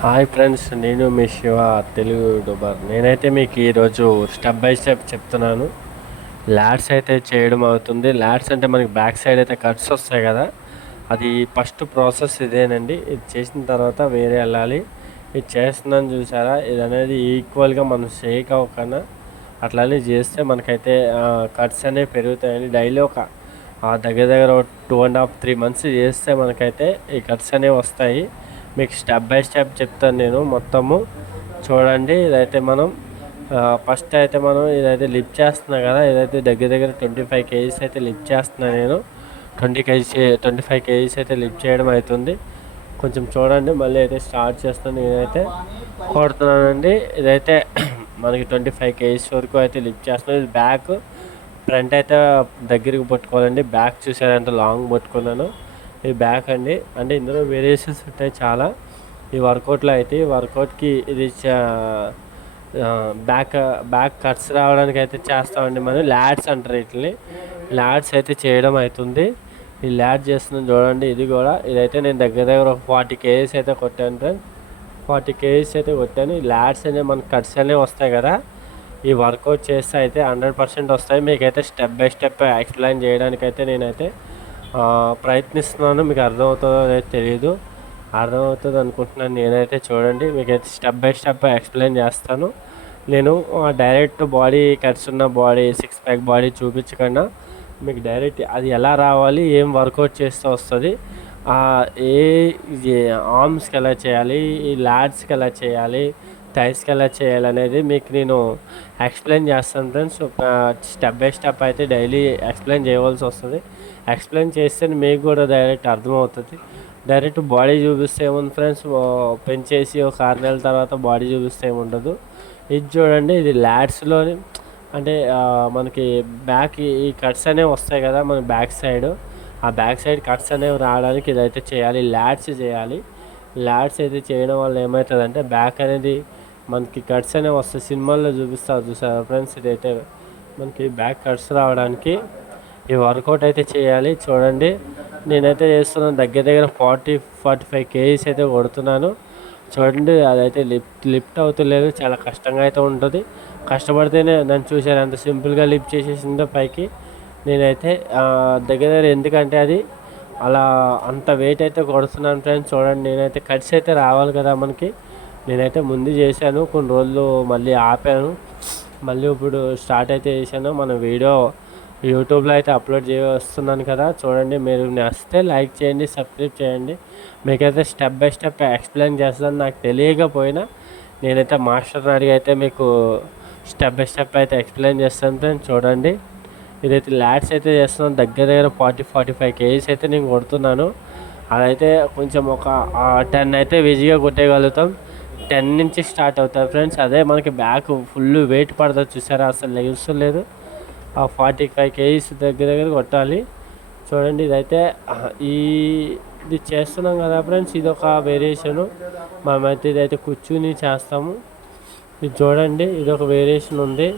Hi friends నేను మీ Shiva Telugu YouTuber నేనైతే మీకు ఈరోజు స్టెప్ బై స్టెప్ చెప్తున్నాను. ల్యాడ్స్ అయితే చేయడం అవుతుంది. ల్యాడ్స్ అంటే మనకి బ్యాక్ సైడ్ అయితే కట్స్ వస్తాయి కదా. అది ఫస్ట్ ప్రాసెస్ ఇదేనండి. ఇది చేసిన తర్వాత వేరే వెళ్ళాలి. ఇది చేస్తున్నాను చూసారా? ఇది అనేది ఈక్వల్గా మనం షేక్ అవ్వకుండా అట్లానే చేస్తే మనకైతే కట్స్ అనేవి పెరుగుతాయని డైలీ ఒక దగ్గర దగ్గర two and half three months చేస్తే మనకైతే ఈ కట్స్ అనేవి వస్తాయి. మీకు స్టెప్ బై స్టెప్ చెప్తాను నేను మొత్తము. చూడండి ఇదైతే మనం ఫస్ట్ అయితే మనం ఇదైతే లిఫ్ట్ చేస్తున్నా కదా ఇదైతే దగ్గర దగ్గర ట్వంటీ ఫైవ్ కేజీస్ అయితే లిఫ్ట్ చేస్తున్నా నేను. Twenty KGs twenty five KGs అయితే లిఫ్ట్ చేయడం అవుతుంది కొంచెం చూడండి మళ్ళీ అయితే స్టార్ట్ చేస్తాను నేనైతే. కొడుతున్నానండి ఇదైతే మనకి ట్వంటీ ఫైవ్ కేజీస్ వరకు అయితే లిఫ్ట్ చేస్తున్నాను. ఇది బ్యాక్ ఫ్రంట్ అయితే దగ్గరికి పట్టుకోవాలండి. బ్యాక్ చూసారు లాంగ్ పట్టుకున్నాను. ఇది బ్యాక్ అండి. అంటే ఇందులో వేరియేషన్స్ ఉంటాయి చాలా. ఈ వర్కౌట్లో అయితే ఈ వర్కౌట్కి ఇది బ్యాక్ బ్యాక్ కట్స్ రావడానికి అయితే చేస్తామండి మనం. ల్యాడ్స్ అంటారు వీటిని. ల్యాడ్స్ అయితే చేయడం అవుతుంది. ఈ ల్యాడ్ చేస్తున్నాం చూడండి ఇది కూడా. ఇదైతే నేను దగ్గర దగ్గర ఒక ఫార్టీ కేజీస్ అయితే కొట్టాను ఫ్రెండ్ ఫార్టీ కేజీస్ అయితే కొట్టాను. ఈ ల్యాడ్స్ అనేవి మనకు కట్స్ అనేవి వస్తాయి కదా. ఈ వర్కౌట్ చేస్తే అయితే హండ్రెడ్ పర్సెంట్ వస్తాయి. మీకైతే స్టెప్ బై స్టెప్ ఎక్స్ప్లెయిన్ చేయడానికైతే నేనైతే ప్రయత్నిస్తున్నాను. మీకు అర్థమవుతుందో అనేది తెలియదు అర్థమవుతుంది అనుకుంటున్నాను. నేనైతే చూడండి. మీకైతే స్టెప్ బై స్టెప్ ఎక్స్ప్లెయిన్ చేస్తాను. నేను డైరెక్ట్ బాడీ కట్స్ ఉన్న బాడీ సిక్స్ ప్యాక్ బాడీ చూపించకుండా మీకు డైరెక్ట్ అది ఎలా రావాలి ఏం వర్కౌట్ చేస్తే వస్తుంది ఏ ఆర్మ్స్కి ఎలా చేయాలి ఈ ల్యాడ్స్కి ఎలా చేయాలి థైస్కి ఎలా చేయాలి అనేది మీకు నేను ఎక్స్ప్లెయిన్ చేస్తాను ఫ్రెండ్స్. స్టెప్ బై స్టెప్ అయితే డైలీ ఎక్స్ప్లెయిన్ చేయవలసి వస్తుంది. ఎక్స్ప్లెయిన్ చేస్తే మీకు కూడా డైరెక్ట్ అర్థమవుతుంది. డైరెక్ట్ బాడీ చూపిస్తే ఏముంది ఫ్రెండ్స్? పెంచేసి ఒక ఆరు నెలల తర్వాత బాడీ చూపిస్తే ఏముండదు. ఇది చూడండి ఇది ల్యాడ్స్లోని అంటే మనకి బ్యాక్ ఈ కట్స్ అనేవి వస్తాయి కదా మన బ్యాక్ సైడ్. ఆ బ్యాక్ సైడ్ కట్స్ అనేవి రావడానికి ఇదైతే చేయాలి. ల్యాడ్స్ చేయాలి. ల్యాడ్స్ అయితే చేయడం వల్ల ఏమవుతుందంటే బ్యాక్ అనేది మనకి కట్స్ అనేవి వస్తాయి. సినిమాల్లో చూపిస్తారు చూసారా ఫ్రెండ్స్? ఇదైతే మనకి బ్యాక్ కట్స్ రావడానికి ఈ వర్కౌట్ అయితే చేయాలి. చూడండి. నేనైతే చేస్తున్నాను దగ్గర దగ్గర ఫార్టీ ఫార్టీ ఫైవ్ కేజీస్ అయితే కొడుతున్నాను. చూడండి అదైతే లిఫ్ట్ లిఫ్ట్ అవుతలేదు. చాలా కష్టంగా అయితే ఉంటుంది. కష్టపడితేనే నన్ను చూశాను అంత సింపుల్గా లిఫ్ట్ చేసేసిందో పైకి. నేనైతే దగ్గర దగ్గర ఎందుకంటే అది అలా అంత వెయిట్ అయితే కొడుతున్నాను ఫ్రెండ్స్ చూడండి నేనైతే కట్స్ అయితే రావాలి కదా మనకి. నేనైతే ముందు చేశాను. కొన్ని రోజులు మళ్ళీ ఆపాను. మళ్ళీ ఇప్పుడు స్టార్ట్ అయితే చేశాను. మన వీడియో యూట్యూబ్లో అయితే అప్లోడ్ చేస్తున్నాను కదా చూడండి. మీరు నచ్చితే లైక్ చేయండి సబ్స్క్రైబ్ చేయండి. మీకైతే స్టెప్ బై స్టెప్ ఎక్స్ప్లెయిన్ చేస్తాను నాకు తెలియకపోయినా నేనైతే మాస్టర్ని అడిగి అయితే మీకు స్టెప్ బై స్టెప్ అయితే ఎక్స్ప్లెయిన్ చేస్తాను చూడండి. ఇదైతే ల్యాడ్స్ అయితే చేస్తున్నాను. దగ్గర దగ్గర ఫార్టీ ఫార్టీ ఫైవ్ కేజీస్ అయితే నేను కొడుతున్నాను. అదైతే కొంచెం ఒక టెన్ అయితే విజీగా కొట్టేయగలుగుతాం. టెన్ నుంచి స్టార్ట్ అవుతుంది ఫ్రెండ్స్. అదే మనకి బ్యాక్ ఫుల్ వెయిట్ పడుతుంది చూసారా? అసలు లెగుస్తలేదు ఆ ఫార్టీ ఫైవ్ కేజీస్ దగ్గర దగ్గర కొట్టాలి. చూడండి ఇదైతే ఈ ఇది చేస్తున్నాం కదా ఫ్రెండ్స్ ఇది ఒక వేరియేషను. మేమైతే ఇదైతే కూర్చుని చేస్తాము. ఇది చూడండి ఇది ఒక వేరియేషన్ ఉంది.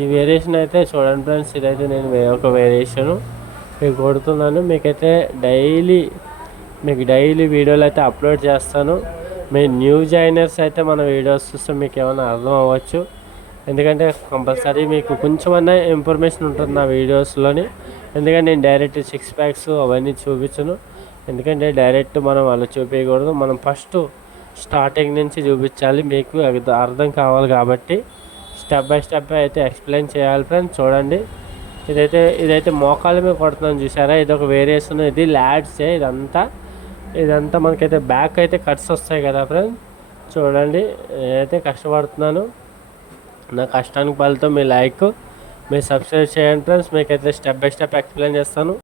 ఈ వేరియేషన్ అయితే చూడండి ఫ్రెండ్స్ ఇదైతే నేను ఒక వేరియేషను. మీకు కొడుతున్నాను. మీకైతే డైలీ మీకు డైలీ వీడియోలు అయితే అప్లోడ్ చేస్తాను. మీ న్యూ జాయినర్స్ అయితే మన వీడియోస్ చూస్తే మీకు ఏమైనా అర్థం అవ్వచ్చు. ఎందుకంటే కంపల్సరీ మీకు కొంచెమన్నా ఇన్ఫర్మేషన్ ఉంటుంది నా వీడియోస్లోని. ఎందుకంటే నేను డైరెక్ట్ సిక్స్ ప్యాక్స్ అవన్నీ చూపించను. ఎందుకంటే డైరెక్ట్ మనం అలా చూపించకూడదు. మనం ఫస్ట్ స్టార్టింగ్ నుంచి చూపించాలి. మీకు అర్థం కావాలి కాబట్టి స్టెప్ బై స్టెప్ అయితే ఎక్స్ప్లెయిన్ చేయాలి ఫ్రెండ్స్ చూడండి. ఇదైతే ఇదైతే మోకాల మీద కొడుతున్నాం చూసారా ఇది ఒక వేరియేషన్ ఇది ల్యాడ్సే ఇదంతా. ఇదంతా మనకైతే బ్యాక్ అయితే కట్స్ వస్తాయి కదా ఫ్రెండ్ చూడండి. నేనైతే కష్టపడుతున్నాను. నా కష్టానికి ఫలితం మీ లైక్ మీరు సబ్స్క్రైబ్ చేయండి ఫ్రెండ్స్. మీకైతే స్టెప్ బై స్టెప్ ఎక్స్ప్లెయిన్ చేస్తాను.